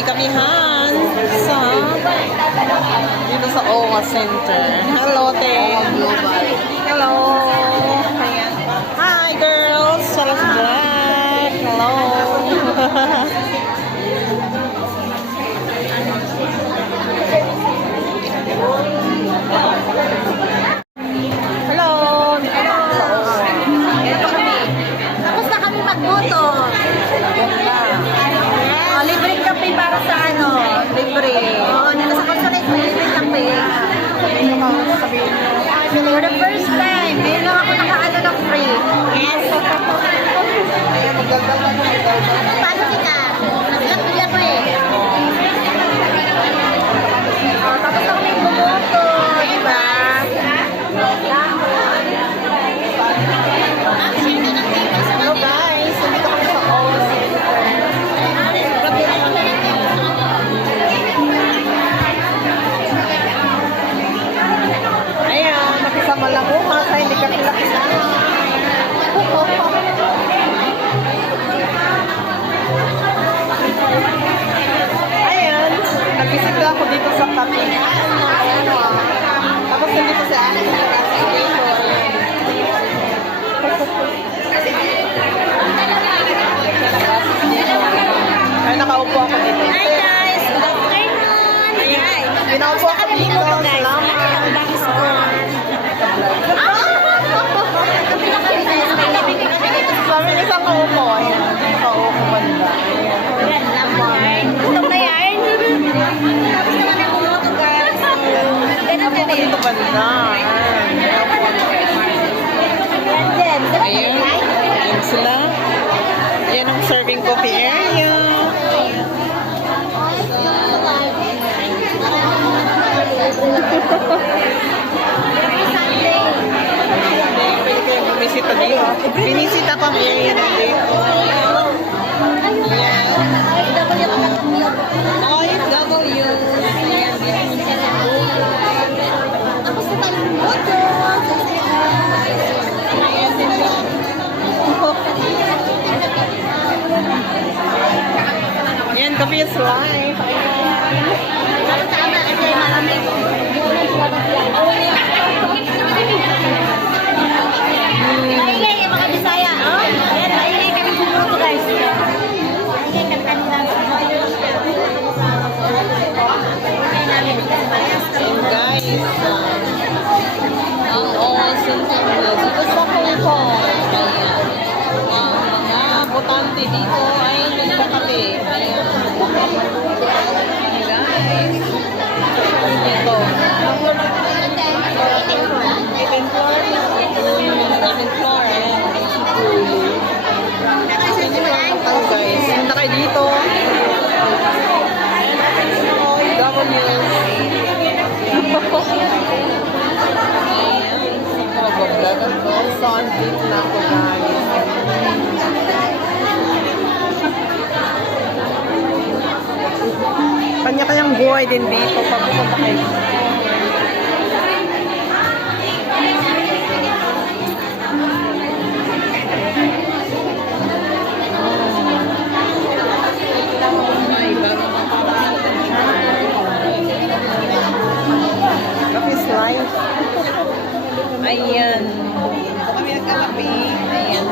Nagpa-party kami, Han. Dito sa OWA Center. Hello, te. Hello. Ayan. Hi, girls. Charles Black. Hello. Hello. Tapos na kami magboto. Libreng kape para sa ano? Libre. Dito sa consulate, may libreng kape. For the first time, ngayon lang ako nakaano ng free. Yes. Paano kita? Naglag-bigla ko eh. Tapos na kami bumoto, di ba? Hello, guys. Nandito kami sa OWA Center. Ayan, nakisama lang ko sa hindi ka kilakilala. Ayan, nag-visit ako dito sa kape. Tapos nandito sa akin sa ay, nakaupo ako dito. Hi guys! Good afternoon! Ayan! Pinaupo ako dito. Salamat. Sabi niya sa kaupo. Ayan. Kaupo banda. Ayan. Gutom na yan. Tapos na kami bumoto guys. Ganun Ako dito banda. Ayan. Ayan. Ayan sila. Ayan ang serving coffee area. Pwede kayo bumisita dito. Binisita ko ang area ng dito. Ayan. OFW. Tapos na tayo bumoto. Ayan sila. Ayan, coffee is life. Tama kasi malamig. Maingay yung mga Bisaya. Ayan, maingay kami bumoto guys. Maingay kami kanina. And guys, ang all center dito sa Hong Kong. Ayan. Ang mga botante dito ay nagkakape. Ayan. Guys. Dito. 18th floor. 18th floor. Ayan. Tayo guys. Punta kayo dito. OFW. Saan dito na ako guys. Kanya-kanyang buhay din dito pag pupunta kayo. Coffee's life. Ayan. Ito kami nagkakape. Ayan.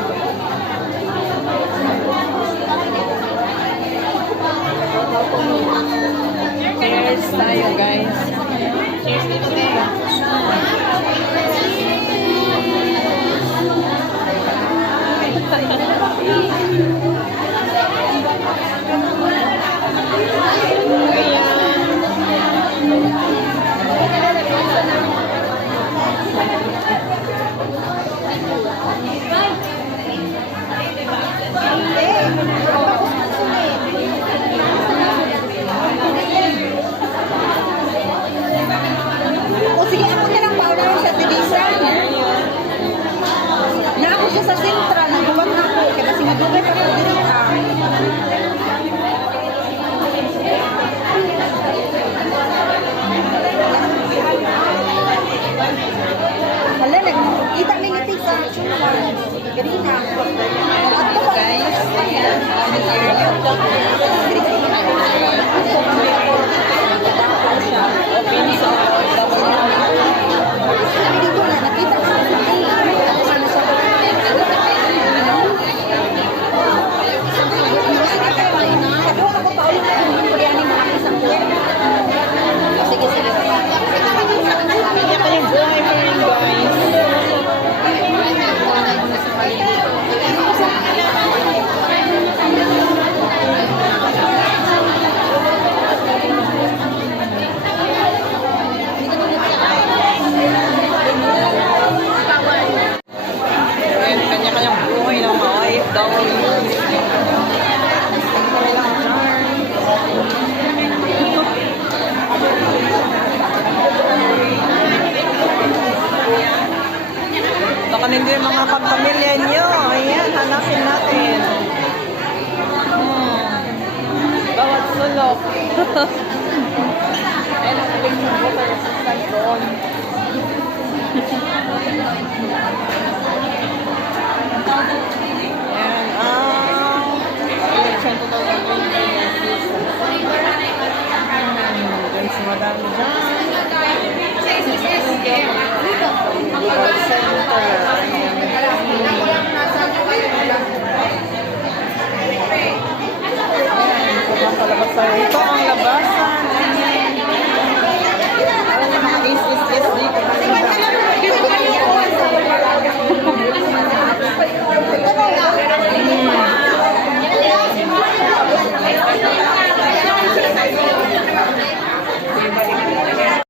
Cheers tayo, guys. Cheers dito, te. O sige, ako na lang pauna sa Tibisa. Na ako siya sa Sintra, nagbuwag ako. Kaya sinadugay pa ko dito. Hala, nagkita may ngiti sa chula. Ganina. At guys, ayan. kunin din yung mga pagpamilya nyo. Ayan, hanapin natin. Bawat sulok. Ayan, ang galing mo sa assistant doon.